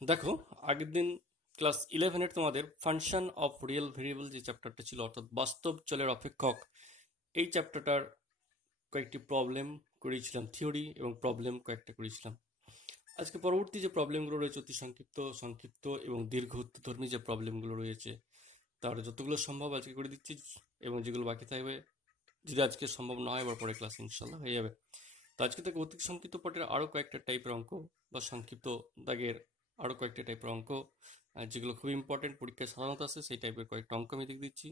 দেখো, আগের দিন ক্লাস 11-এর তোমাদের ফাংশন অফ রিয়েল ভেরিয়েবল যে চ্যাপ্টারটা ছিল, অর্থাৎ বাস্তব চলের অপেক্ষক, এই চ্যাপ্টারটার কয়েকটি প্রবলেম করেছিলাম, থিওরি এবং প্রবলেম কয়েকটা করেছিলাম। আজকে পরবর্তী যে প্রবলেমগুলো রয়েছে, অতি সংক্ষিপ্ত, সংক্ষিপ্ত এবং দীর্ঘ উত্তরধর্মী যে প্রবলেমগুলো রয়েছে, তার যতগুলো সম্ভব আজকে করে দিচ্ছি, এবং যেগুলো বাকি থাকবে, যদি আজকে সম্ভব না হয় আবার পরে ক্লাসে ইনশাল্লাহ হয়ে যাবে। তো আজকে থেকে অতি সংক্ষিপ্ত পাঠের আরও কয়েকটা টাইপের অঙ্ক, বা সংক্ষিপ্ত দাগের আরও কয়েকটা টাইপের অঙ্ক, যেগুলো খুব ইম্পর্টেন্ট, পরীক্ষায় সাধারণত আছে, সেই টাইপের কয়েকটা অঙ্ক আমি দেখে দিচ্ছি।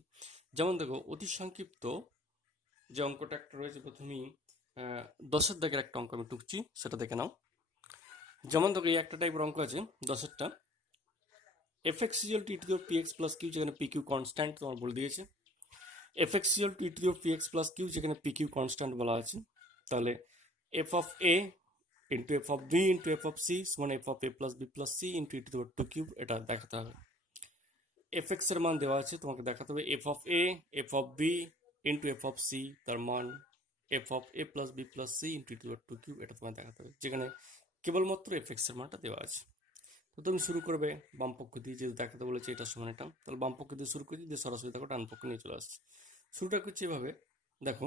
যেমন দেখো, অতি সংক্ষিপ্ত যে অঙ্কটা একটা রয়েছে, প্রথমেই 10-এর দাগের একটা অঙ্ক আমি টুকছি, সেটা দেখে নাও। যেমন দেখো, এই একটা টাইপের অঙ্ক আছে 10-এরটা, F X equal to E to the P X plus Q, যেখানে পি কিউ কনস্ট্যান্ট তোমার বলে দিয়েছে। F X equal to E to the P X plus Q, যেখানে পি কিউ কনস্ট্যান্ট বলা আছে। তাহলে F of A into F of B into F of C সমান F of A plus B plus C into E to the power two cube, এটা দেখাতে হবে। F x এর মান দেওয়া আছে, তোমাকে দেখাতে হবে F of A, F of B into F of C, তার মান F of A plus B plus C into E to the power two cube, এটা তোমাকে দেখাতে হবে, যেখানে কেবলমাত্র এফ এক্স এর মানটা দেওয়া আছে। তো তুমি শুরু করবে বাম পক্ষ দিয়ে, যেহেতু দেখাতে বলেছে এটা সমান এটা, তাহলে বাম পক্ষ দিয়ে শুরু করে দিয়ে সরাসরি দেখো ডান পক্ষ নিয়ে চলে আসছে। শুরুটা করছি এভাবে, দেখো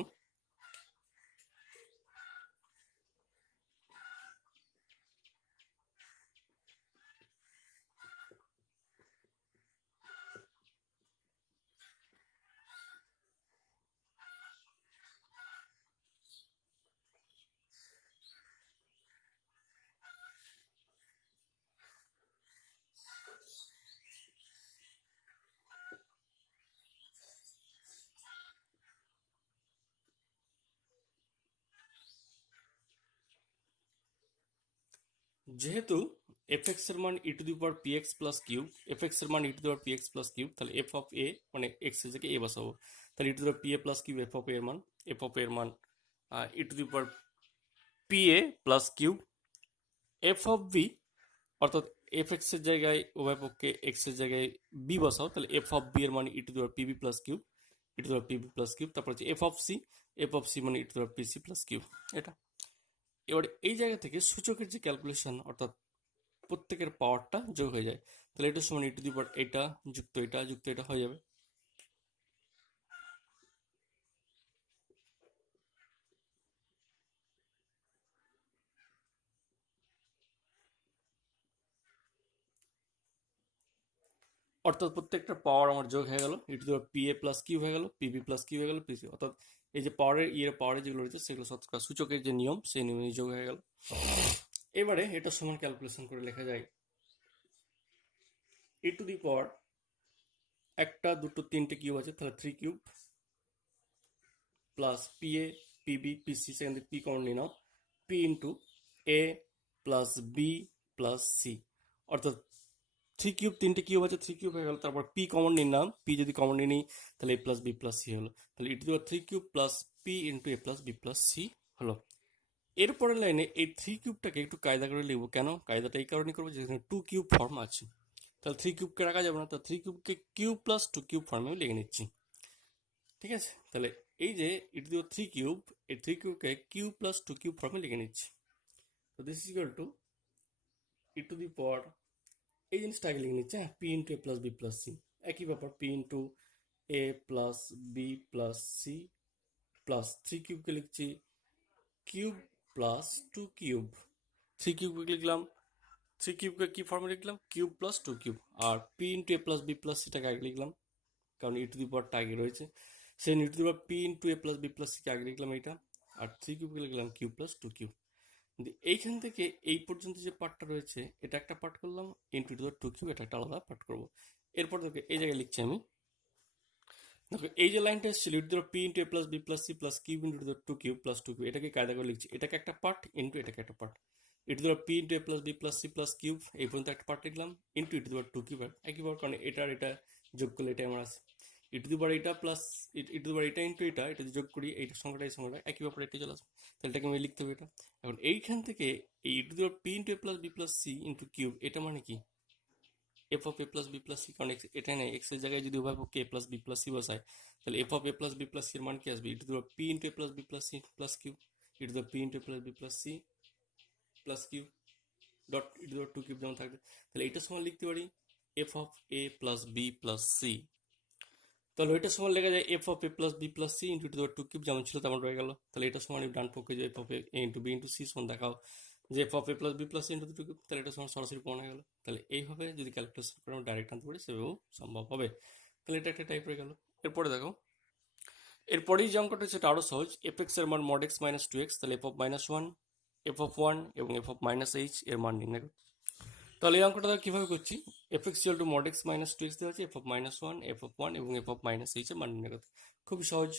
যেহেতু এফ এক্স এর মান E to the power P X plus cube, F x এর মান E to the power P X plus cube, তাহলে এফ অফ এ মানে এক্স এর জায়গায় এ বসাবো, তাহলে E to the power P A plus cube F of A এর মান, এফ অফ এ এর মান E to the power P A plus cube, F of B অর্থাৎ এফ এক্স এর জায়গায় উভয় পক্ষে এক্স এর জায়গায় বি বসাও, তাহলে এফ অফ বি এর মান E to the power P B plus cube, E to the power P B plus cube, তারপর হচ্ছে F of C, F of C মানে E to the power P C plus cube, এটা। এবার এই জায়গা থেকে সূচকের যে ক্যালকুলেশন, অর্থাৎ প্রত্যেকের পাওয়ারটা যোগ হয়ে যায়, তাহলে এটা সমান ই টু দি পাওয়ার এটা যুক্ত এটা যুক্ত এটা হয়ে যাবে। অর্থাৎ প্রত্যেকটা পাওয়ার আমার যোগ হয়ে গেল, E to the power P A plus Q হয়ে গেল, পিবি প্লাস কিউ হয়ে গেল, পিসি, অর্থাৎ এই যে পাওয়ারের পাওয়ারে যেগুলো রয়েছে সেগুলো শতকরা সূচকের যে নিয়ম, সেই নিয়মে যোগ হয়ে গেল। এবারে এটা সমান ক্যালকুলেশন করে লেখা যায় ই টু দি পাওয়ার, একটা দুটো তিনটে কিউব আছে, তাহলে three cube plus P A P B P C, সেখান থেকে পি কমন নিয়ে নাও, P into A plus B plus C, অর্থাৎ থ্রি কিউব, তিনটে কিউব আছে, থ্রি কিউব হয়ে গেল, তারপর পি কমন নিলাম, পি যদি কমন নিয়ে নিই তাহলে A plus B plus C হলো, তাহলে E to the power three cube plus P into A plus B plus C হলো। এরপরের লাইনে এই থ্রি কিউবটাকে একটু কায়দা করে লিখবো, কেন কায়দাটা এই কারণে করবো, যেখানে টু কিউব ফর্ম আছে, তাহলে থ্রি কিউবকে রাখা যাবে না, তাহলে থ্রি কিউবকে কিউব প্লাস টু কিউব ফর্মে আমি লিখে নিচ্ছি, ঠিক আছে। তাহলে এই যে E to the power three cube, এই থ্রি কিউবকে কিউব প্লাস টু কিউব ফর্মে লিখে নিচ্ছি, তো this is equal to E to the power, এই জিনিসটা আগে লিখে নিচ্ছে, হ্যাঁ, P into A plus B plus C, একই ব্যাপার, P into A plus B plus C plus three কিউবকে লিখছি cube plus two cube, three কিউবকে লিখলাম, থ্রি কিউবকে কি ফর্মে লিখলাম, কিউব প্লাস টু কিউব, আর P into A plus B plus সিটাকে আগে লিখলাম, কারণ ই টু দি পাওয়ারটা আগে রয়েছে, সেই E to the power P into A plus B plus সিকে আগে লিখলাম এইটা, আর থ্রি কিউবকে লিখলাম কিউব প্লাস টু কিউব। এইখান থেকে এই পর্যন্ত যে পার্টটা রয়েছে, এটা একটা পার্ট করলাম, into to the two cube এটা একটা আলাদা পার্ট করবো। এরপর দেখো এই জায়গায় লিখছি আমি, দেখো এই যে লাইনটা এসেছিল E to the P into A plus B plus C plus cube into two cube plus two cube, এটাকে কায়দা করে লিখছি, এটাকে একটা পার্ট ইন্টু এটাকে একটা part, E to the P into A plus B plus C plus cube এই পর্যন্ত একটা পার্ট লিখলাম, into E to the two cube একইবার, কারণ এটা আর এটা যোগ করলে এটা আমার আছে, ই টু দি পাওয়ার এটা প্লাস ই টু দি পাওয়ার এটা ইন্টু এটা, এটা যদি যোগ করি এইটা সংখ্যাটা এই সংখ্যাটা একই ব্যাপারে এটা চলে আসবে, তাহলে এটাকে আমি লিখতে হবে এটা। এখন এইখান থেকে এই E to the P into A plus B plus C into cube, এটা মানে কি F of A plus B plus C, কারণ এটা নেই, এক্স এর জায়গায় যদি উভয় পক্ষে A plus B plus C বসায়, তাহলে F of A plus B plus সির মান কি আসবে, E to the P into A plus B plus C plus Q, E to the P into A plus B plus C plus Q, dot E to the power two cube যেমন থাকবে, তাহলে এইটার সমান লিখতে পারি F of A plus B plus C. তাহলে ওইটার সমান লেখা যায় F of A plus B plus C into to the power two cube যেমন ছিল তেমন রয়ে গেল। তাহলে এটার সমান ডান পক্ষে যে F of A into B into C সমান দেখাও যে F of A plus B plus C into two cube, তাহলে এটা সমান সরাসরি প্রমাণ হয়ে গেল। তাহলে এইভাবে যদি ক্যালকুলেশন করে আমরা ডাইরেক্ট আনতে পারি সেভাবেও সম্ভব হবে। তাহলে এটা একটা টাইপ হয়ে গেল। এরপরে দেখো, এরপরেই যে অঙ্কটা সেটা আরও সহজ। এফ এক্স এর মান mod X minus two X, তাহলে F of minus one, F of one এবং এফ অফ মাইনাস এইচ এর মান নির্ণয় করো। তাহলে এই অঙ্কটা কীভাবে করছি, F X equal to mod X minus two X দেওয়া আছে, F of minus one, F of one এবং এফ অফ মাইনাস এইচ এর মান নির্ণয় করতে। খুবই সহজ।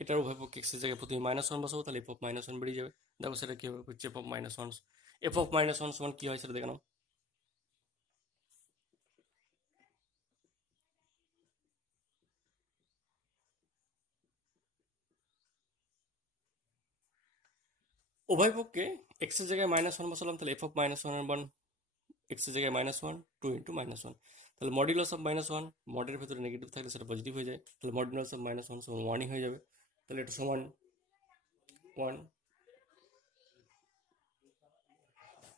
এটার উভয় পক্ষে এক্সের জায়গায় প্রথমে মাইনাস ওয়ান বসাবো, তাহলে এফ অফ মাইনাস ওয়ান বেরিয়ে যাবে। দেখো সেটা কীভাবে করছে, F of minus one, F of minus one সমান কী হয় সেটা দেখে নাও। উভয় পক্ষে এক্সের জায়গায় মাইনাস ওয়ান বসালাম, তাহলে এফ অফ মাইনাস ওয়ানের মান এক্সের জায়গায় minus one, two into minus one, তাহলে মডিউলাস অফ মাইনাস ওয়ান, মডের ভেতরে নেগেটিভ থাকলে সেটা পজিটিভ হয়ে যায়, তাহলে মডিউলাস অফ মাইনাস ওয়ান সমান ওয়ানই হয়ে যাবে। তাহলে এটা সমান ওয়ান,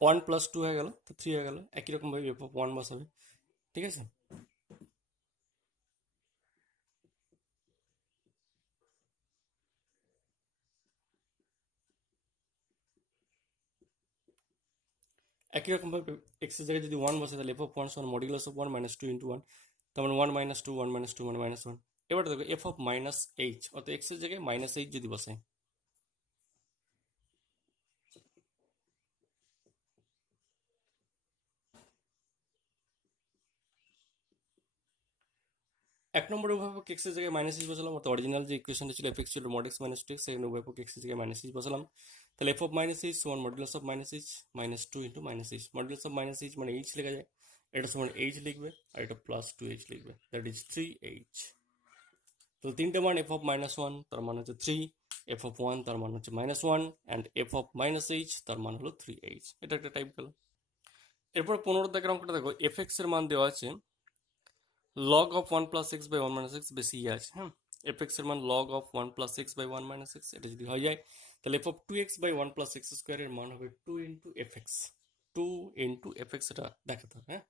ওয়ান প্লাস টু হয়ে গেল, তো থ্রি হয়ে গেল। একই রকমভাবে এফ অফ ওয়ান বসাবে, ঠিক আছে। একই রকমভাবে এক্সের জায়গায় যদি ওয়ান বসে তাহলে এফ অফ ওয়ান সমান modulus of one minus two into one, তার মানে one minus two, one minus two, one minus one. এবার দেখো এফ অফ মাইনাস এইচ, অর্থাৎ এক্সের জায়গায় মাইনাস এইচ যদি বসে, এক নম্বরে উভয়পক্ষে এক্সের জায়গায় মাইনাস এইচ বসালাম, অর্থাৎ অরিজিনাল যে ইকুয়েশনটা ছিল এফ এক্স ছিল mod X minus two X, সেখানে উভয়পক্ষে এক্সের জায়গায় মাইনাস এইচ বসালাম। তাহলে এফ অফ মাইনাস এইচ সমান modulus of minus H minus two into minus H. Modulus of minus H মানে এইচ লেখা যায়, এটা সমান এইচ লিখবে আর এটা প্লাস টু এইচ লিখবে, দ্যাট ইজ থ্রি এইচ। তো তিনটে মান, এফ অফ মাইনাস ওয়ান তার মান হচ্ছে থ্রি, এফ অফ ওয়ান তার মান হচ্ছে minus one, and F of minus H তার মান হলো থ্রি এইচ। এটা একটা টাইপ গেল। এরপর 15 দাগের অঙ্কটা দেখো, এফ এক্স এর মান দেওয়া আছে log of one plus X by one minus X বেশি আছে, হ্যাঁ। এফ এক্স এর মান log of one plus X by one minus X, এটা যদি হয়ে যায় তাহলে F of two X by one plus X square এর মান হবে two into F X, two into F X, এটা দেখাতে হবে, হ্যাঁ।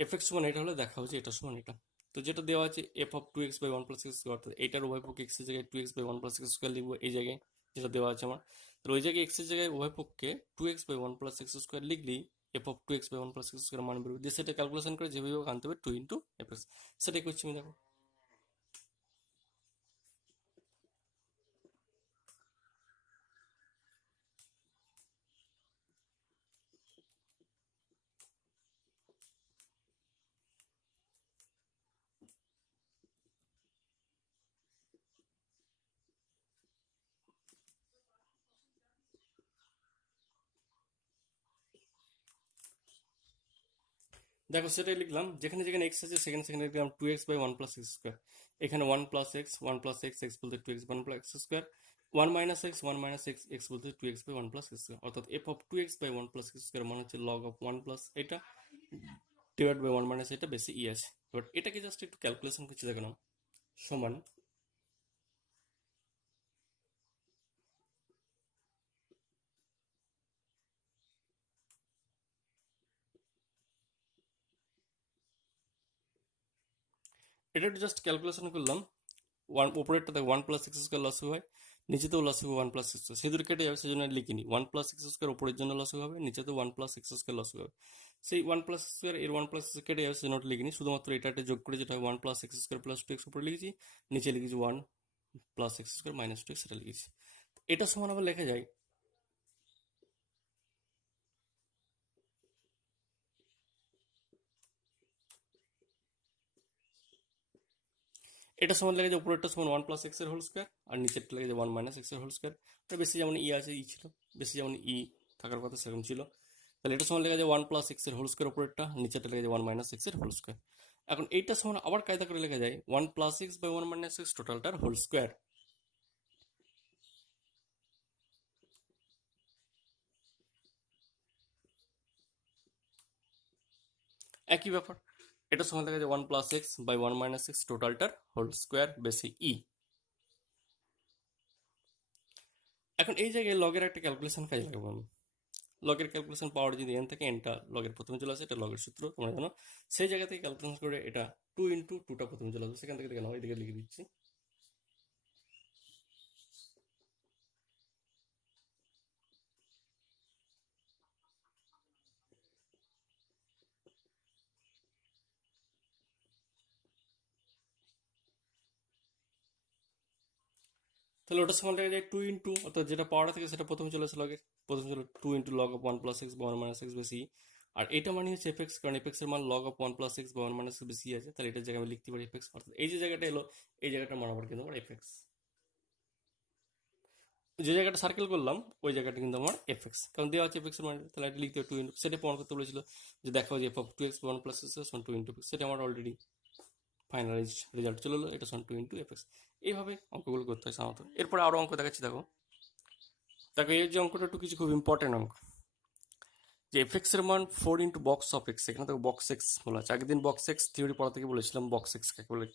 এফ এক্স সমান এটা হলে দেখা হচ্ছে এটা সমান এটা। তো যেটা দেওয়া আছে F of two X by one plus X square, অর্থাৎ এটার উভয় পক্ষে এক্সের জায়গায় two X by one plus X square লিখবো এই জায়গায় যেটা দেওয়া আছে আমার। তো ওই জায়গায় এক্সের জায়গায় উভয় পক্ষে two X by one plus X square লিখলেই F of two X by one plus X square মান বেরোবে, দিয়ে সেটা ক্যালকুলেশন করে যেভাবে হোক আনতে হবে টু ইন্টু এফ এক্স, সেটাই করছি আমি। দেখো দেখো সেটাই লিখলাম, যেখানে যেখানে এক্স আছে সেখানে সেখানে লিখলাম two X by one plus X square, এখানে ওয়ান প্লাস এক্স, এক্স বলতে two X one plus X square, one minus X, X বলতে two X by one plus X square, অর্থাৎ F of two X by one plus X square মানে হচ্ছে log of one plus এটা divide by one minus এটা বেশি ই আছে। But এটাকে just একটু ক্যালকুলেশন করছি, দেখো না, সমান এটা একটু জাস্ট ক্যালকুলেশন করলাম। ওয়ান উপরেরটা দেখ ওয়ান প্লাস এক্স স্কোয়ার লসও হয়, নিচেতেও লসও ওয়ান প্লাস এক্স স্কোয়ার, সেদূর কেটে যাবে সেজন্য লিখিনি। ওয়ান প্লাস এক্স স্কোয়ার উপরের জন্য লসও হবে, নিচেতে ওয়ান প্লাস এক্স স্কোয়ার লসও হবে। সেই ওয়ান প্লাস স্কোয়ার এর ওয়ান প্লাস কেটে যাবে সেজন্য লিখিনি, শুধুমাত্র এটা যোগ করে যেটা one plus X square plus two X উপরে লিখেছি, নিচে লিখেছি one plus X square minus two X, সেটা লিখেছি। এটা সমান আবার লেখা যায় এটা সমান লেগে যায় উপরেরটা সমান ওয়ান প্লাস এক্স এর হোল স্কোয়ার আর নিচেরটা লেগে যায় ওয়ান মাইনাস এক্স এর হোল স্কোয়ার। এটা বেশি যেমন ই আছে ই ছিল, বেশি যেমন ই থাকার কথা সেরকম ছিল। তাহলে এটা সমান লেগে যায় ওয়ান প্লাস এক্স এর হোল স্কোয়ার উপরেরটা, নিচেরটা লেগে যায় ওয়ান মাইনাস এক্স এর হোল স্কোয়ার। এখন এইটা সমান আবার কায়দা করে লেখা যায় one plus X by one minus X টোটালটার হোল স্কোয়ার। একই ব্যাপার, এটা সমান লেখা যায় one plus X by one minus X টোটালটার হোল স্কোয়ার বেশি ই। এখন এই জায়গায় লগের একটা ক্যালকুলেশন কাজে লাগাবো আমি। লগের ক্যালকুলেশন পাওয়ার যদি এন থাকে এনটা লগের প্রথমে চলে আসে, এটা লগের সূত্র তোমরা জানো। সেই জায়গা থেকে ক্যালকুলেশন করে এটা 2 × 2টা প্রথমে চলে আসবে, সেখান থেকে দেখে নাও, এদিকে লিখে দিচ্ছি। তাহলে ওটা সমান লেগে যায় 2 × অর্থাৎ যেটা পাওয়ার থেকে সেটা প্রথমে চলে আসে লগের, প্রথমে চলে 2 × log of 1 + x বা 1 - x বেশি। আর এটা মানে হচ্ছে এফ এক্স, কারণ এফ এক্স এর মান log of 1 + x বা 1 - x বেশি আছে, তাহলে এটার জায়গায় আমি লিখতে পারি এফ এক্স। অর্থাৎ এই যে জায়গাটা এলো, এই জায়গাটা মান আবার কিন্তু আমার এফ এক্স। যে জায়গাটা সার্কেল করলাম ওই জায়গাটা কিন্তু আমার এফ এক্স, কারণ দেওয়া আছে এফ এক্স এর মান, তাহলে এটা লিখতে হবে 2 × সেটা প্রমাণ করতে বলেছিল যে দেখো যে f(2x) 1 + x সমান 2 × সেটা আমার অলরেডি ফাইনালাইজ রেজাল্ট চলে এলো, এটা সমান 2 × f(x). এইভাবে অঙ্কগুলো করতে হয় সাধারণত। এরপরে আরো অঙ্ক দেখাচ্ছি, দেখো দেখো এই যে অঙ্কটা একটু কিছু খুব ইম্পর্টেন্ট অঙ্ক, যে এফ এক্স এর মান 4 × box of x, এখানে দেখো বক্স এক্স বলা আছে। আগের দিন বক্স এক্স থিওরি পড়া থেকে বলেছিলাম বক্স এক্স কাকে বলে,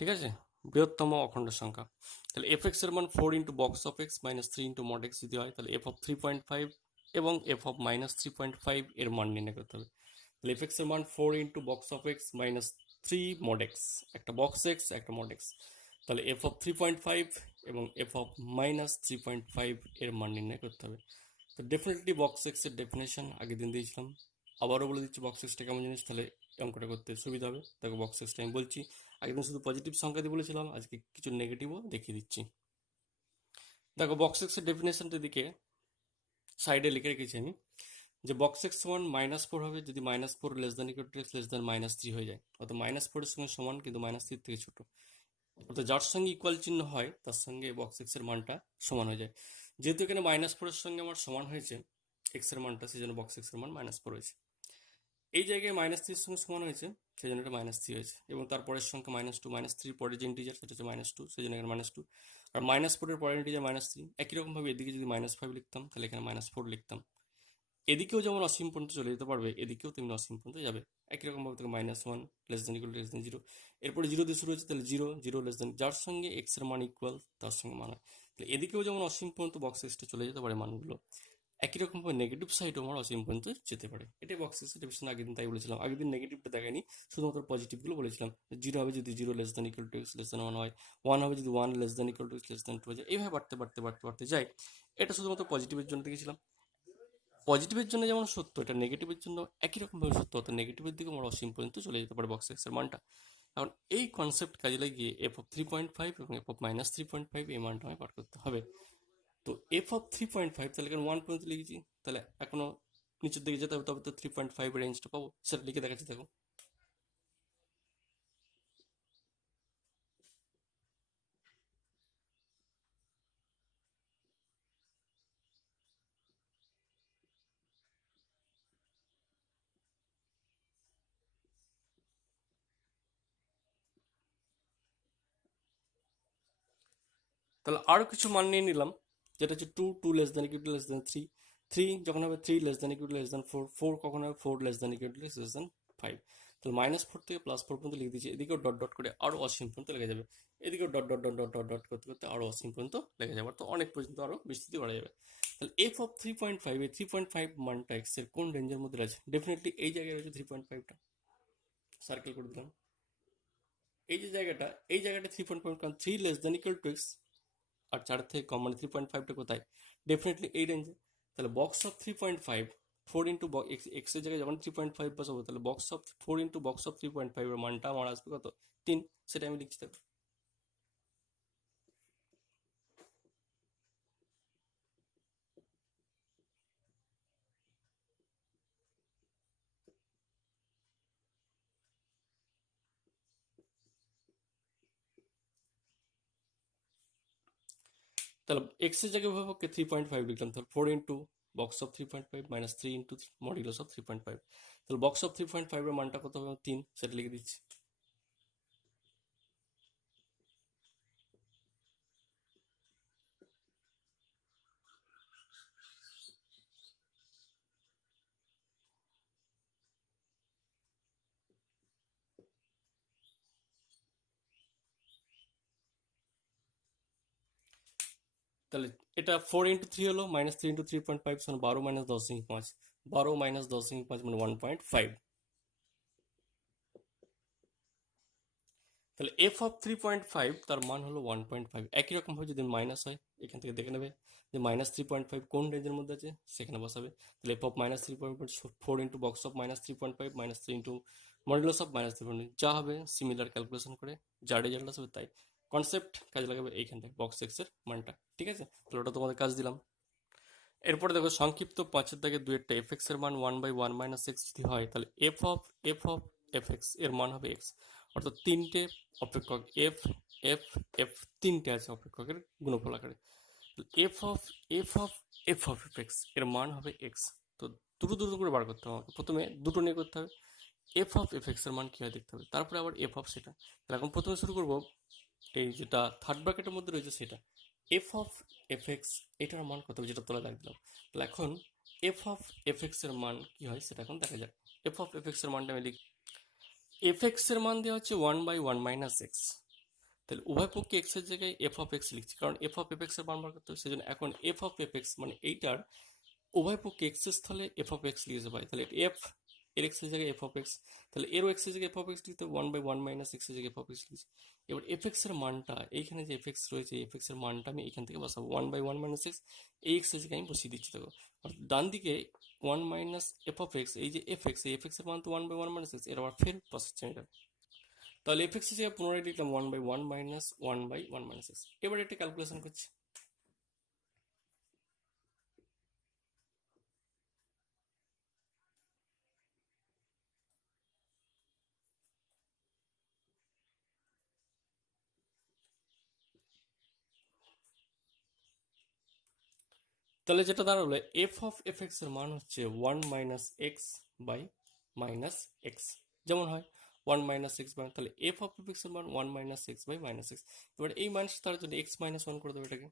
ঠিক আছে, বৃহত্তম অখণ্ড সংখ্যা। তাহলে এফ এক্স এর মান 4 × box of x - 3 × mod x যদি হয়, তাহলে এফ অফ 3.5 এবং এফ অফ -3.5 এর মান নির্ণয় করতে হবে। তাহলে এফ এক্স এর মান 4 × box of x - 3 mod x, একটা বক্স এক্স একটা mod x। তাহলে এফ অফ 3.5 এবং এফ অফ -3.5 এর মান নির্ণয় করতে হবে। তো ডেফিনেটলি বক্স এক্স এর ডেফিনেশন আগের দিন দিয়েছিলাম, আবারও বলে দিচ্ছি বক্স এক্সটা কেমন জিনিস, তাহলে অঙ্কটা করতে সুবিধা হবে। দেখো বক্স এক্সটা আমি বলছি, আগের দিন শুধু পজিটিভ সংখ্যা দিয়ে বলেছিলাম, আজকে কিছু নেগেটিভও দেখিয়ে দিচ্ছি। দেখো বক্স এক্সের ডেফিনেশনটা দিকে সাইডে লিখে রেখেছি আমি, যে বক্স এক্স সমান -4 হবে যদি -4 <= -3 হয়ে যায়, অর্থাৎ -4 এর সঙ্গে সমান কিন্তু -3 থেকে ছোট, অর্থাৎ যার সঙ্গে ইকুয়াল চিহ্ন হয় তার সঙ্গে বক্স এক্স এর মানটা সমান হয়ে যায়। যেহেতু এখানে -4 এর সঙ্গে আমার সমান হয়েছে এক্স এর মানটা, সেই জন্য বক্স এক্স এর মান -4 হয়েছে। এই জায়গায় -3 এর সঙ্গে সমান হয়েছে, সেই জন্য এটা -3 হয়েছে, এবং তারপরের সংখ্যা -2, -3 পরের যে ইন্টিজার সেটা হচ্ছে -2, সেই জন্য এখানে -2। আর -4 এর পরের ইন্টিজার -3। একই রকম ভাবে এদিকে যদি -5 লিখতাম তাহলে এখানে -4 লিখতাম। এদিকেও যেমন অসীম পর্যন্ত চলে যেতে পারবে, এদিকেও তেমনি অসীম পর্যন্ত যাবে। একই রকম ভাবে থেকে -1 <= 0, এরপরে 0 দিয়ে শুরু হচ্ছে, তাহলে 0 0 যার সঙ্গে এক্স এর মান ইকুয়াল তার সঙ্গে মান হয়। তাহলে এদিকেও যেমন অসীম পর্যন্ত বক্স এক্সটা চলে যেতে পারে মানগুলো, একই রকম ভাবে নেগেটিভ সাইডও আমার অসীম পর্যন্ত যেতে পারে। এটাই বক্স এক্সের ডেফিনেশন, আগের দিন তাই বলেছিলাম। আগের দিন নেগেটিভটা দেখাইনি, শুধুমাত্র পজিটিভগুলো বলেছিলাম। 0 হবে যদি 0 <= x <1 হয়, 1 হবে যদি 1 <= x <2 হয়ে যায়, এইভাবে বাড়তে বাড়তে বাড়তে বাড়তে যায়। এটা শুধুমাত্র পজিটিভের জন্য দেখেছিলাম। পজিটিভের জন্য যেমন সত্য, এটা নেগেটিভের জন্য একই রকম ভাবে সত্য, অর্থাৎ নেগেটিভের দিকে আমরা অসীম পর্যন্ত চলে যেতে পারে বক্স এক্স এর মানটা। কারণ এই কনসেপ্ট কাজে লাগিয়ে এফ অফ 3.5 এবং এফ অফ -3.5 এই মানটা আমায় বার করতে হবে। তো এফ অফ 3.5, তাহলে এখানে 1 পর্যন্ত লিখেছি, তাহলে এখনো নিচের দিকে যেতে হবে, তবে তো 3.5 এর রেঞ্জটা পাবো, সেটা লিখে দেখাচ্ছি দেখো। তাহলে আরো কিছু মান নিয়ে নিলাম, যেটা হচ্ছে 2 2 <= 3, 3 যখন হবে 3 <= 4, 4 কখন হবে 4 <= 5। তাহলে -4 থেকে +4 পর্যন্ত লিখে দিচ্ছি, এদিকেও ডট ডট করে আরো অসীম পর্যন্ত লেগে যাবে, এদিকেও dot dot dot dot dot dot করতে করতে আরো অসীম পর্যন্ত লেগে যাবে, তো অনেক পর্যন্ত আরো বিস্তৃতি বাড়া যাবে। তাহলে এফ অফ 3.5, এই 3.5 মানটা এক্স এর কোন রেঞ্জের মধ্যে আছে? ডেফিনেটলি এই জায়গায় রয়েছে 3.5টা, সার্কেল করে দিলাম। এই যে জায়গাটা, এই জায়গাটা 3.5, কারণ 3 <= x আর 4 থেকে কম, মানে 3.5টা কোথায়? ডেফিনেটলি এই রেঞ্জে। তাহলে বক্স অফ 3.5, 4 ইন্টু এক্স এর জায়গায় যখন 3.5 বসাবো, তাহলে box of 4 into box of 3.5 এর মানটা আমার আসবে কত? 3। সেটা আমি লিখছি দেখো। তাহলে এক্স এর জায়গায় ভাবকে 3.5 লিখলাম, তাহলে 4 into box of 3.5 - 3 into modulus of 3.5, তাহলে বক্স অফ 3.5 এর মানটা কত হবে? 3, সেটা লিখে দিচ্ছি। তাহলে এটা 4 × 3 হলো -3 × 3.5 মানে 12 - 10.5, 12 - 10.5 মানে 1.5। তাহলে f(3.5) তার মান হলো 1.5। একই রকম ভাবে যদি মাইনাস হয় এখান থেকে দেখে নেবে যে -3.5 কোন রেঞ্জের মধ্যে আছে, সেখানে বসাবে। তাহলে f(-3.5) 4 × box(-3.5) -3 × modulus(-3.5) যা হবে সিমিলার ক্যালকুলেশন করে যা রেজাল্ট আসবে তাই কনসেপ্ট কাজে লাগাবে এইখান থেকে বক্স এক্স এর মানটা। ঠিক আছে, তাহলে ওটা তোমাদের কাজ দিলাম। এরপরে দেখো সংক্ষিপ্ত 5-এর দাগে 2-এরটা এফ(x) এর মান 1/1 - x যদি হয়, তাহলে f(f(x) এর মান হবে x। অর্থাৎ তিনটে অপেক্ষক এফ এফ এফ তিনটে আছে অপেক্ষকের গুণফল আকারে। এফ(f(f(x) এর মান হবে x। তো দুটো দুটো করে বার করতে হবে আমাকে, প্রথমে দুটো নিয়ে করতে হবে। f(f(x) এর মান কি হয় দেখতে হবে, তারপরে আবার সেটা। তাহলে এখন প্রথমে শুরু করব এই যেটা থার্ড ব্র্যাকেটের মধ্যে রয়েছে সেটা f(f(x) এটার মান কত হবে, যেটা তোলা দাগ দিলাম। তাহলে এখন f(f(x) এর মান কি হয় সেটা এখন দেখা যাক। f(f(x) এর মানটা আমি লিখি, fx এর মান দেওয়া হচ্ছে 1/1 - x। তাহলে উভয় পক্ষে x এর জায়গায় f(x) লিখছি, কারণ f(f(x) এর মান বার করতে হবে, সেজন্য এখন f(f(x) মানে এইটার উভয় পক্ষে x এর স্থলে f(x) লিখে পাই। তাহলে f এর x এর জায়গায় f(x), তাহলে এরও x এর জায়গায় f(x) লিখতে হবে, 1/1 - x এর জায়গায় f(x) লিখছি। এবার fx এর মানটা এইখানে যে fx রয়েছে, fx এর মানটা আমি এখান থেকে বসাবো 1/1 - x, এই x এর জায়গায় আমি বসিয়ে দিচ্ছি। দেখো ডান দিকে 1 - f(x), এই যে fx, এই fx এর মান তো 1/1 - x, এর আবার ফের বসাচ্ছি এটা। তাহলে fx এর জায়গায় পুনরায় লিখলাম 1/1 - 1/1 - x। এবার এটা ক্যালকুলেশন করছি। তাহলে যেটা দাঁড়ালো f(f(x) এর মান হচ্ছে 1 - x/-x, যেমন হয় 1 - x, তাহলে f(f(x) এর মান 1 - x/-x। এবার এই মাইনাস তার জন্য x-1 করে দেবো এটাকে।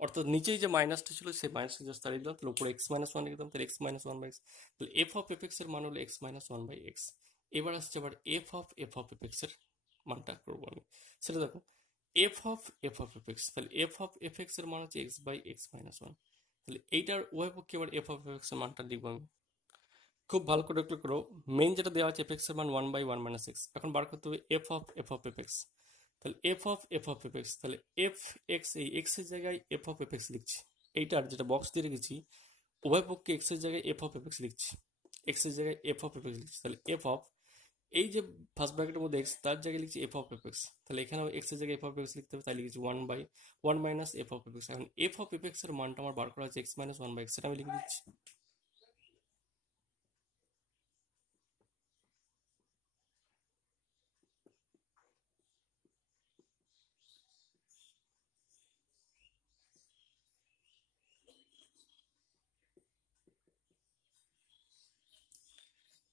অর্থাৎ নিচেই যে মাইনাসটা ছিল সেই মাইনাসটা জাস্ট তাড়িয়ে দিলাম, তাহলে উপরে x-1 লিখে দিলাম, তাহলে x-1/x। তাহলে f(f(x) এর মান হলো x-1/x। এবার আসছে আবার f(f(x) এর মানটা করবো আমি, সেটা দেখো f(f(x), তাহলে f(f(x) এর মান হচ্ছে x/x-1। তাহলে এইটার উভয় পক্ষে এবার f(f(x) এর মানটা লিখবো আমি। খুব ভালো করে ক্লিক করো, মেইন যেটা দেওয়া আছে fx এর মান 1/1 - x। এখন বার করতে হবে f(f(x), তাহলে f(f(x), তাহলে fx, এই x এর জায়গায় f(f(x) লিখছি। এইটার যেটা বক্স দিয়ে রেখেছি উভয় পক্ষে x এর জায়গায় f(f(x) লিখছি, x এর জায়গায় f(f(x) লিখছি। তাহলে এই যে ফার্স্ট ব্র্যাকেটের মধ্যে x, তার জায়গায় লিখছি f(f(x), তাহলে এখানেও x এর জায়গায় f(f(x) লিখতে হবে, তাই লিখেছি 1/1 - f(f(x). এখন f(f(x) এর মানটা আমার বার করা আছে x-1/x, সেটা আমি লিখে দিচ্ছি।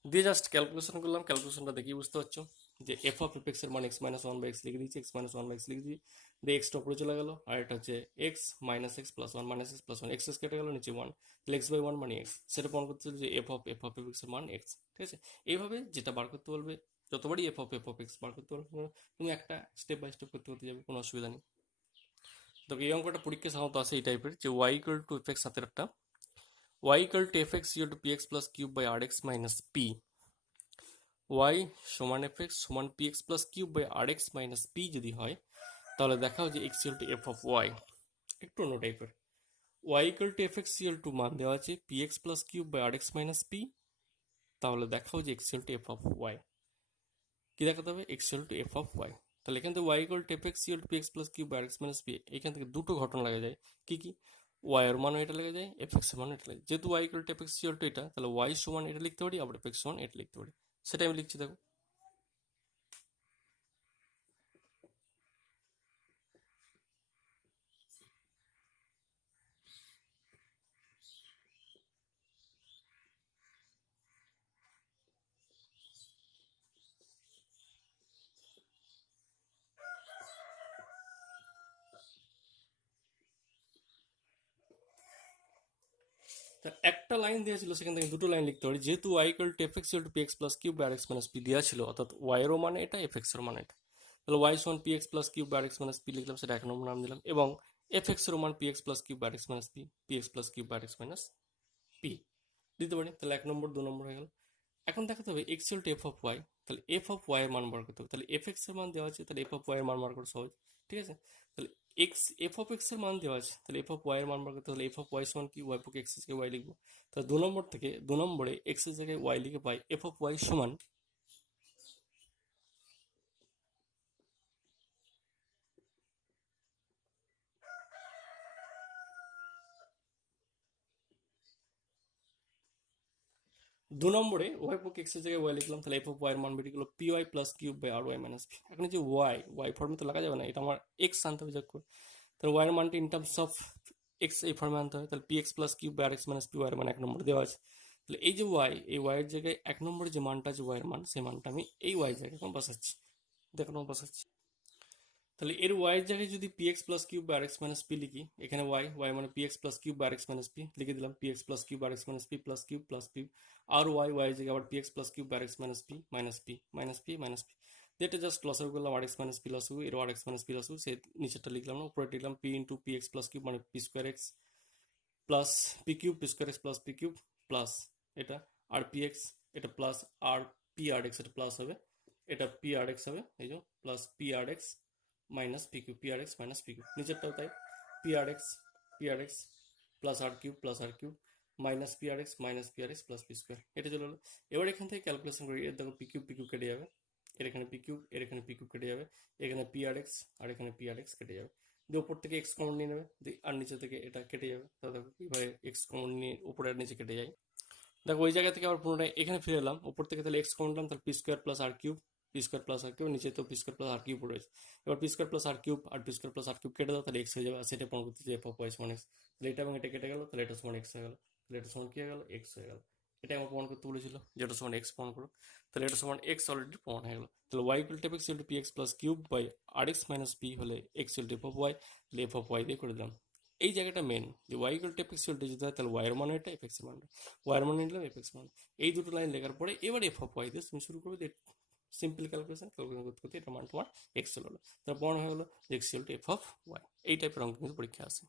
দিয়ে জাস্ট ক্যালকুলেশন করলাম, ক্যালকুলেশনটা দেখেই বুঝতে পারছো যে f(f(x) এর মান x-1/x লিখে দিয়েছি, x-1/x লিখে দিয়ে দিয়ে এক্সটা উপরে চলে গেল, আর এটা হচ্ছে x - x + 1 - x + 1, x কেটে গেল, নিচে 1, তাহলে x/1 মানে x। সেটা প্রমাণ করতে হচ্ছে যে f(f(x) এর মান x। ঠিক আছে, এইভাবে যেটা বার করতে বলবে, যতবারই f(f(x) বার করতে বলবে তুমি একটা স্টেপ বাই স্টেপ করতে করতে যাবে, কোনো অসুবিধা নেই। তো এই অঙ্কটা পরীক্ষা সাধারণত আসে এই টাইপের, যে y = fx, হাতের একটা y = fx = px + q/rx - p, y সমান fx সমান px + q/rx - p যদি হয়, তাহলে দেখাও যে x = f(y). একটু অন্য টাইপের, y = fx মান দেওয়া আছে px + q/rx - p, তাহলে দেখাও যে x = f(y). কি দেখাতে হবে, x = f(y). তাহলে এখান থেকে y = fx px + q/rx - p, এখান থেকে দুটো ঘটনা লাগা যায়। কি কি, y এর মানও এটা লেগে যায়, fx এর মানও এটা লাগে। যেহেতু y = fx এটা, তাহলে y সমান এটা লিখতে পারি, আবার fx সমান এটা লিখতে পারি। সেটা আমি লিখছি, দেখো। তা একটা লাইন দেওয়া ছিল, সেখান থেকে দুটো লাইন লিখতে পারি। যেহেতু y = fx px + q/rx - p দেওয়া ছিল, অর্থাৎ y এরও মানে এটা, fx এর মানে এটা, তাহলে ওয়াই সমান P X plus cube R X minus P লিখলাম, সেটা 1 নম্বর নাম দিলাম, এবং এফ এক্স এর মান P X plus cube R X minus P, P X plus cube R X minus P দিতে পারি। তাহলে 1 নম্বর 2 নম্বর হয়ে গেল। এখন দেখাতে হবে x equal to F of Y, তাহলে এফ অফ ওয়াই এর মান বার করতে হবে। তাহলে এফ এক্স এর মান দেওয়া আছে, তাহলে এফ অফ ওয়াই এর মান বার করা সহজ, ঠিক আছে। তাহলে এক্স এফ অফ এক্স এর মান দেওয়া আছে, তাহলে এফ অফ ওয়াই এর মান বার করতে হলে এফ অফ ওয়াই সমান কি, ওয়াই পক্ষে এক্স এর ওয়াই লিখবো। তাহলে 2 নম্বর থেকে 2 নম্বরে এক্স এর জায়গায় ওয়াই লিখে পাই এফ অফ ওয়াই সমান 2 নম্বরে ওয়াই পক্ষে এক্স এর জায়গায় ওয়াই লিখলাম, তাহলে এফ অফ ওয়াই এর মান বেরিয়ে গেল P Y plus cube by R Y minus P. এখন এই যে ওয়াই ওয়াই ফর্মে তো লাগা যাবে না, এটা আমার এক্স আনতে হবে যোগ করে। তাহলে ওয়াই এর মানটা ইন টার্মস অফ এক্স এই ফর্মে আনতে হবে। তাহলে P X plus cube by R X minus P Y এর মান 1 নম্বরে দেওয়া আছে। তাহলে এই যে ওয়াই, এই ওয়াই এর জায়গায় 1 নম্বরে যে মানটা আছে ওয়াই এর মান, সেই মানটা আমি এই ওয়াই এর জায়গায় এখন বসাচ্ছি, দেখুন বসাচ্ছি। তাহলে এর ওয়াই এর জায়গায় যদি P X plus cube R X minus P লিখি, এখানে ওয়াই ওয়াই মানে P X plus cube R X minus P লিখে দিলাম, P X plus cube R X minus P plus cube plus P, আর Y Y এর জায়গায় আবার P X plus cube R X minus P minus P minus P minus P, যেটা just লসাগু করলাম আর X minus P লসাগু, এর আর X minus P লসাগু, সেই নিচেরটা লিখলাম না, উপরে লিখলাম P into P X plus cube মানে P square X plus P cube, P square X plus P cube plus এটা আর পি এক্স, এটা plus R P R X, এটা প্লাস হবে, এটা পি আর এক্স হবে, এই যে plus P R X minus P cube, P R X minus P cube, নিচেরটাও তাই, P R X plus R cube minus P R X minus P R X plus P square, এটা চলে এলো। এবার এখান থেকে ক্যালকুলেশন করি, এর দেখো পি কিউব কেটে যাবে, এর এখানে পি কিউব, এর এখানে পি কিউব কেটে যাবে, এখানে পি আর এক্স আর এখানে পি আর এক্স কেটে যাবে, দিয়ে উপর থেকে এক্স কমন নিয়ে নেবে, আর নিচে থেকে এটা কেটে যাবে। তাহলে দেখো কিভাবে এক্স কমন নিয়ে উপরে আর নিচে কেটে যায়। দেখো ওই জায়গা থেকে আবার পুনরায় এখানে ফিরে এলাম, উপর থেকে তাহলে এক্স কমন নিলাম, তাহলে P square plus R cube, P square plus R cube, নিচে তো P square plus R cube রয়েছে। এবার P square plus R cube আর P square plus R cube কেটে দাও, তাহলে এক্স হয়ে যাবে, আর সেটা প্রমাণ করতে যে এফ অফ ওয়াই সমান এক্স। তাহলে এটা এবং এটা কেটে গেল, তাহলে এটা সমান এক্স হয়ে গেল, তাহলে এটা সমান কি হয়ে গেল, এক্স হয়ে গেল। এটা আমার প্রমাণ করতে বলেছিল, যেটা সমান এক্স প্রমাণ করো, তাহলে এটা সমান এক্স অলরেডি প্রমাণ হয়ে গেল। তাহলে Y equal to F X equal to P X plus cube by R X minus P হলে X equal to F of Y, তাহলে এফ অফ ওয়াই দিয়ে করে দিলাম। এই জায়গাটা মেন, যে Y equal to F X equal to যেতে হয়, তাহলে ওয়াই এর মান এটা, এফ এক্স এর মান, ওয়াই এর মান নিলাম, এফ এক্স মান, এই দুটো লাইন লেখার পরে এবার এফ অফ ওয়াই দিয়ে তুমি শুরু করবে সিম্পল ক্যালকুলেশন করতে করতে এটা মান তোমার এক্স চলে গেলো, তার প্রমাণ হয়ে গেলো যে X equal to F of Y. এই টাইপের অঙ্ক কিন্তু পরীক্ষা আসে।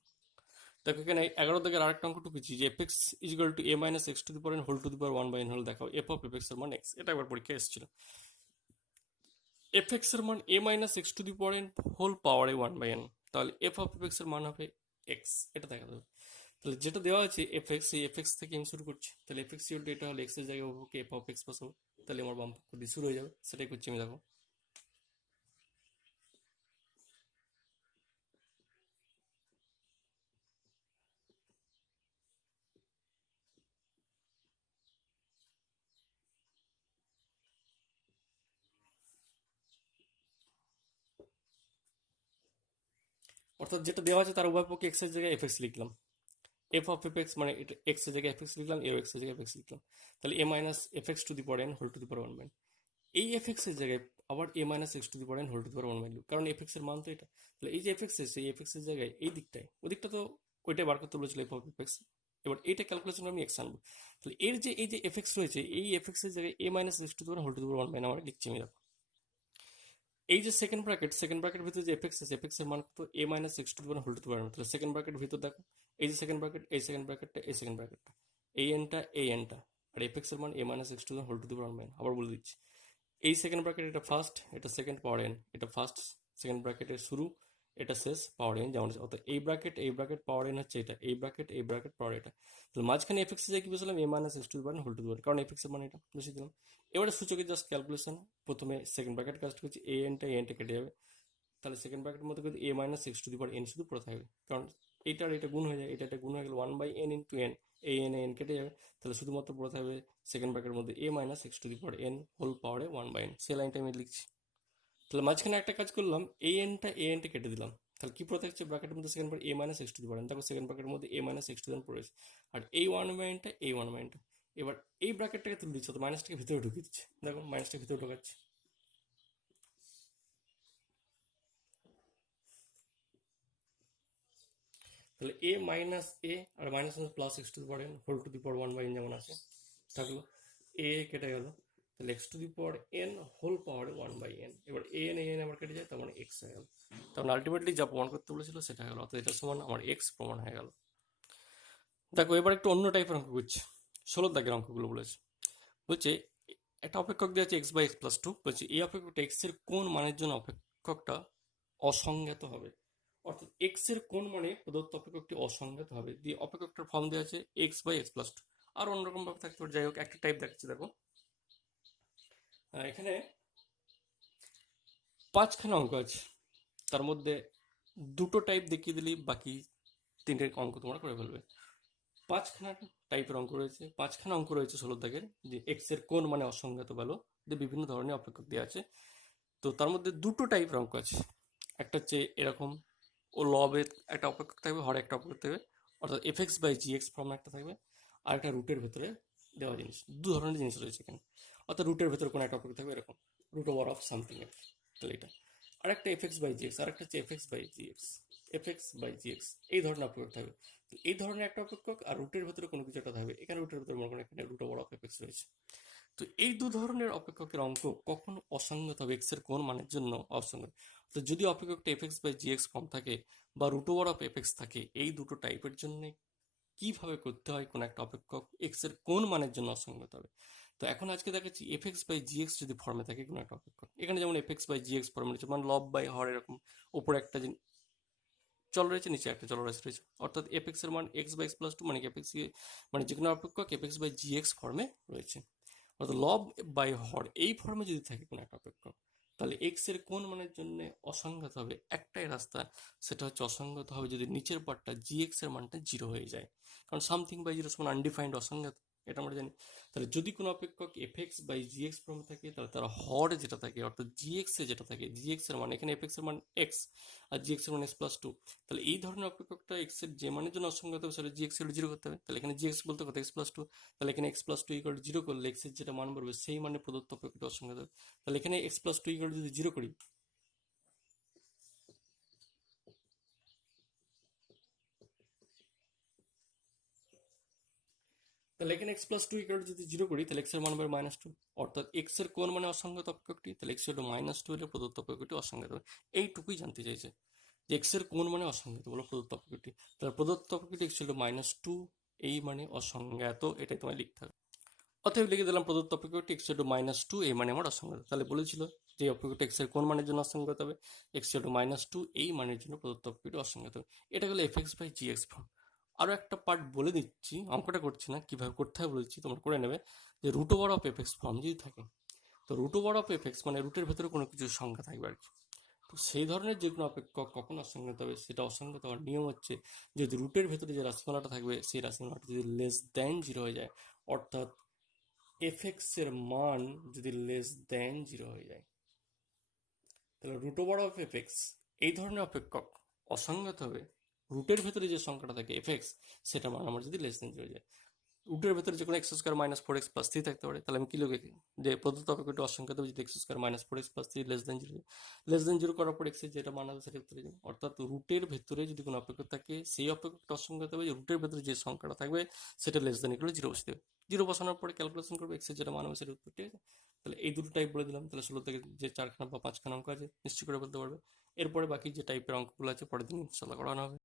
দেখো এখানে 11 থেকে আরেকটা অঙ্ক টুকেছি, যে F X is equal to A minus X to the power N whole to the power 1 by N হল দেখাও এফ অফ এফ এক্স এর মান এক্স। এটা একবার পরীক্ষা এসেছিল, এফ এক্স এর মান A minus X to the power N whole পাওয়ারে 1 বাই এন, তাহলে এফ অফ এফ এক্স এর মান হবে এক্স, এটা দেখা যাবে। তাহলে যেটা দেওয়া আছে এফ এক্স, এই এফ এক্স থেকে আমি শুরু করছি, তাহলে এফ এক্স ইকুয়াল টু এটা হলে এক্স এর জায়গায় হবে এফ অফ এক্স বসাবো, তাহলে আমার বাম পক্ষ দিয়ে শুরু হয়ে যাবে, সেটাই করছি আমি। দেখো অর্থাৎ যেটা দেওয়া আছে তার উভয় পক্ষে এক্স এর জায়গায় এফ এক্স লিখলাম, এফ অফ এফ এক্স মানে এটা এক্স এর জায়গায় এফ এক্স লিখলাম, এ এক্স এর জায়গায় এফ এক্স লিখলাম, তাহলে A minus F X to the power N whole to the power 1 by, এই এফ এক্স এর জায়গায় আবার A minus X to the power N whole to the power 1 by, কারণ এফ এক্স এর মান তো এটা। তাহলে এই যে এফ এক্স এসে এফ এক্স এর জায়গায় এই দিকটায়, ওদিকটা তো ওইটাই বার করতে বলেছিল এফ অফ এফ এক্স, এবার এইটা ক্যালকুলেশন আমি এক্স আনবো। তাহলে এর যে এই যে এফ এক্স রয়েছে, এই এফ এক্স এর জায়গায় A minus X to the power whole to the power 1 by আমার লিখছি আমি। দেখো এই যে সেকেন্ড ব্র্যাকেট ভিতরে যে এফ এক্স এর মান তো A minus X to the power whole to the power, তাহলে সেকেন্ড ব্র্যাকেট ভিতর দেখো এই যে সেকেন্ড ব্র্যাকেট, এই সেকেন্ড ব্র্যাকেটটা, এই সেকেন্ড ব্র্যাকেটটা, এই এনটা, আর এফ এক্স এর মান A minus X to the whole to the power 1 by, আবার বলে দিচ্ছি, এই সেকেন্ড ব্র্যাকেট এটা ফার্স্ট, এটা সেকেন্ড পাওয়ার এন, এটা ফার্স্ট সেকেন্ড ব্র্যাকেটের শুরু, এটা শেষ পাওয়ার এন যেমন আছে। অর্থাৎ এই ব্র্যাকেট পাওয়ার এন হচ্ছে এটা, এই ব্র্যাকেট পাওয়ার এটা, তাহলে মাঝখানে এফ এক্স এর কি বলছিলাম A minus X to the power whole to the power, কারণ এফ এক্স এর মান এটা বসিয়ে দিলাম। এবারে সূচকের জাস্ট ক্যালকুলেশন, প্রথমে সেকেন্ড ব্র্যাকেট কাজ করছি, এ এনটা কেটে যাবে, তাহলে সেকেন্ড ব্র্যাকেটের মধ্যে কিন্তু A minus X to the power N শুধু পড়ে থাকবে, কারণ এইটা আর এটা গুণ হয়ে যায়, এটা গুণ হয়ে গেলে 1 বাই এন ইন্টু এন, এই এন কেটে যাবে, তাহলে শুধুমাত্র পড়ে থাকবে সেকেন্ড ব্র্যাকেটের মধ্যে A minus X to the power N whole পাওয়ারে 1 বাই এন, সে লাইনটা আমি লিখছি। তাহলে মাঝখানে একটা কাজ করলাম, এ এনটা কেটে দিলাম, তাহলে কি পড়ে থাকছে ব্র্যাকেটের মধ্যে second bracket A minus X to the power N, দেখো সেকেন্ড ব্র্যাকেটের মধ্যে A minus X to the পাওয়ার পড়েছে, আর এই 1 বাই এনটা, এই 1 বাই এনটা, এবার এই ব্র্যাকেটটাকে তুলে দিচ্ছে, তো মাইনাসটাকে ভিতরে ঢুকিয়ে দিচ্ছে, দেখো মাইনাসটাকে ভিতরে ঢোকাচ্ছে, তাহলে A minus A R minus plus X to the power N whole to the power 1 by N যেমন আছে থাকলো, এ কেটে গেল, তাহলে X to the power N whole power 1/n। এবার এন আমার কেটে যায়, তার মানে এক্স হয়ে গেল। তার মানে আলটিমেটলি যা প্রমাণ করতে বলেছিল সেটা হয়ে গেল, অর্থাৎ এটা সমান আমার এক্স প্রমাণ হয়ে গেল। দেখো এবার একটু অন্য টাইপের অঙ্ক করছি, 16 দাগের অঙ্কগুলো বলেছে। বলছে একটা অপেক্ষক দেওয়া আছে X by x plus two, বলছে এই অপেক্ষকটা এক্স এর কোন মানের জন্য অপেক্ষকটা অসংজ্ঞাত হবে, অর্থাৎ এক্স এর কোন মানে প্রদত্ত অপেক্ষকটি অসংজ্ঞাত হবে। দিয়ে অপেক্ষকটার ফর্ম দেওয়া আছে X by x plus two. আর অন্যরকম ভাবে থাকতে পারে, যাই হোক একটা টাইপ দেখাচ্ছি দেখো। এখানে 5খানা অঙ্ক আছে, তার মধ্যে দুটো টাইপ দেখিয়ে দিলেই বাকি 3টে অঙ্ক তোমরা করে ফেলবে। 5খানা টাইপের অঙ্ক রয়েছে, 5খানা অঙ্ক রয়েছে 16 দাগের, যে এক্স এর কোন মানে অসংজ্ঞাত ভ্যালু দিয়ে বিভিন্ন ধরনের অপেক্ষক দেওয়া আছে। তো তার মধ্যে দুটো টাইপের অঙ্ক আছে, একটা হচ্ছে এরকম ও লবে একটা অপেক্ষক থাকবে, হরে একটা অপেক্ষক থাকবে, অর্থাৎ F x by G x form একটা থাকবে, আর একটা রুটের ভেতরে দেওয়া জিনিস। দু ধরনের জিনিস রয়েছে এখানে, অর্থাৎ রুটের ভেতরে কোনো একটা অপেক্ষক থাকবে এরকম, রুট ওভার অফ সামথিং এর, তাহলে এটা। আর একটা f x by G x, আর একটা হচ্ছে f x by G x, f x by G x, এই ধরনের অপেক্ষক থাকবে। এই ধরনের একটা অপেক্ষক আর রুটের ভেতরে কোনো কিছু একটা থাকবে, এখানে রুটের ভেতরে মনে করেন এখানে root over of F X রয়েছে। তো এই দু ধরনের অপেক্ষকের অঙ্ক কখন অসংগত হবে, এক্স এর কোন মানের জন্য অসংগত। তো যদি অপেক্ষকটা f x by G x form থাকে বা root over of F x থাকে, এই দুটো টাইপের জন্য কিভাবে করতে হয় কোন একটা অপেক্ষক এক্স এর কোন মানের জন্য অসংগত হবে। তো এখন আজকে দেখাচ্ছি F x by G X যদি ফর্মে থাকে কোনো একটা অপেক্ষক, এখানে যেমন F x by G x ফর্মে রয়েছে, মানে লব বাই হর এরকম, উপরে একটা চল রয়েছে, নিচে একটা চলরাশি রয়েছে, অর্থাৎ এফ এক্স এর মান x by x plus two, মানে এফ এক্স মানে যে কোনো অপেক্ষক f x by G x ফর্মে রয়েছে। অর্থাৎ লব বাই হর এই ফর্মে যদি থাকে কোনো একটা অপেক্ষক, তাহলে এক্স এর কোন মানের জন্য অসংগত হবে, একটাই রাস্তা, সেটা হচ্ছে অসংগত হবে যদি নিচের পার্টটা জি এক্স এর মানটা জিরো হয়ে যায়। কারণ সামথিং বাই জিরো সমান আনডিফাইন্ড, অসংগত, এটা আমরা জানি। তাহলে যদি কোনো অপেক্ষক f x by G x ফর্মে থাকে, তাহলে তার হর যেটা থাকে, অর্থাৎ জি এক্স এ যেটা থাকে, জি এক্স এর মান, এখানে এফ এক্স এর মান এক্স আর জি এক্স এর মান এক্স প্লাস টু, তাহলে এই ধরনের অপেক্ষকটা এক্স এর যে মানের জন্য অসংগত হবে সেটা জি এক্স এর জিরো করতে হবে। তাহলে এখানে জি এক্স বলতে কত, এক্স প্লাস টু, তাহলে এখানে x plus two equal zero করলে এক্স এর যেটা মান বলবে সেই মানে প্রদত্ত অপেক্ষকটা অসংগত হবে। তাহলে এখানে এক্স প্লাস টু ইকুয়াল যদি জিরো করি, তাহলে এখানে এক্স প্লাস টু ইকুয়াল যদি জিরো করি, তাহলে এক্স এর মান হবে মাইনাস টু, অর্থাৎ এক্স এর কোন মানে অসংগত অপেক্ষকটি, তাহলে x equal to minus two হলে প্রদত্ত অপেক্ষকটি অসংগত হবে। এইটুকুই জানতে চাইছে যে এক্স এর কোন মানে অসংগত বলো প্রদত্ত অপেক্ষকটি, তাহলে প্রদত্ত অপেক্ষকটি x equal to minus two, এই মানে অসংজ্ঞাত, এটাই তোমায় লিখতে হবে। অতএব লিখে দিলাম প্রদত্ত অপেক্ষকটি x equal to minus two, এই মানে আমার অসংগত। তাহলে বলেছিল যে অপেক্ষকটি এক্স এর কোন মানের জন্য অসংগত হবে, x equal to minus two, এই মানের জন্য প্রদত্ত অপেক্ষকটি অসংগত হবে। এটা হলো f x by G x form. আরও একটা পার্ট বলে দিচ্ছি, অঙ্কটা করছি না, কিভাবে করতে হয় বলেছি, তোমরা করে নেবে। যে root over of F x form যদি থাকে, তো root over of F x মানে রুটের ভেতরে কোনো কিছু সংখ্যা থাকবে আর কি। তো সেই ধরনের যে কোনো অপেক্ষক কখন অসংগত হবে, সেটা অসংগত হওয়ার নিয়ম হচ্ছে যদি রুটের ভেতরে যে রাশিমালাটা থাকবে সেই রাশিমালাটা যদি লেস দেন জিরো হয়ে যায়, অর্থাৎ এফ এক্স এর মান যদি লেস দেন জিরো হয়ে যায়, তাহলে root over of F x এই ধরনের অপেক্ষক অসংগত হবে রুটের ভেতরে যে সংখ্যাটা থাকে এফ এক্স, সেটা মান আমার যদি লেস দেন জিরো হয়ে যায়। রুটের ভেতরে যে কোনো x square minus four x plus three থাকতে পারে, তাহলে আমি কি লিখি যে প্রদত্ত অপেক্ষকটি অসংখ্যাত হবে যদি x square minus four x plus three less than zero করার পর এক্স এর যেটা মান হবে সেটা ভেতরে যাবে। অর্থাৎ রুটের ভেতরে যদি কোনো অপেক্ষক থাকে সেই অপেক্ষকটা অসংখ্যাত হবে, রুটের ভেতরে যে সংখ্যাটা থাকবে সেটা লেস দেন ইকুয়াল জিরো বসে দেবে। জিরো বসানোর পরে ক্যালকুলেশন করবে এক্স এর যেটা মান হবে সেটা উত্তর, ঠিক আছে। তাহলে এই দুটো টাইপ বলে দিলাম, তাহলে 16 থেকে যে 4খানা বা 5খানা অঙ্ক আছে নিশ্চয় করে বলতে পারবে। এরপরে বাকি যে টাইপের অঙ্কগুলো আছে পরের দিন ইনশাল্লাহ করানো হবে।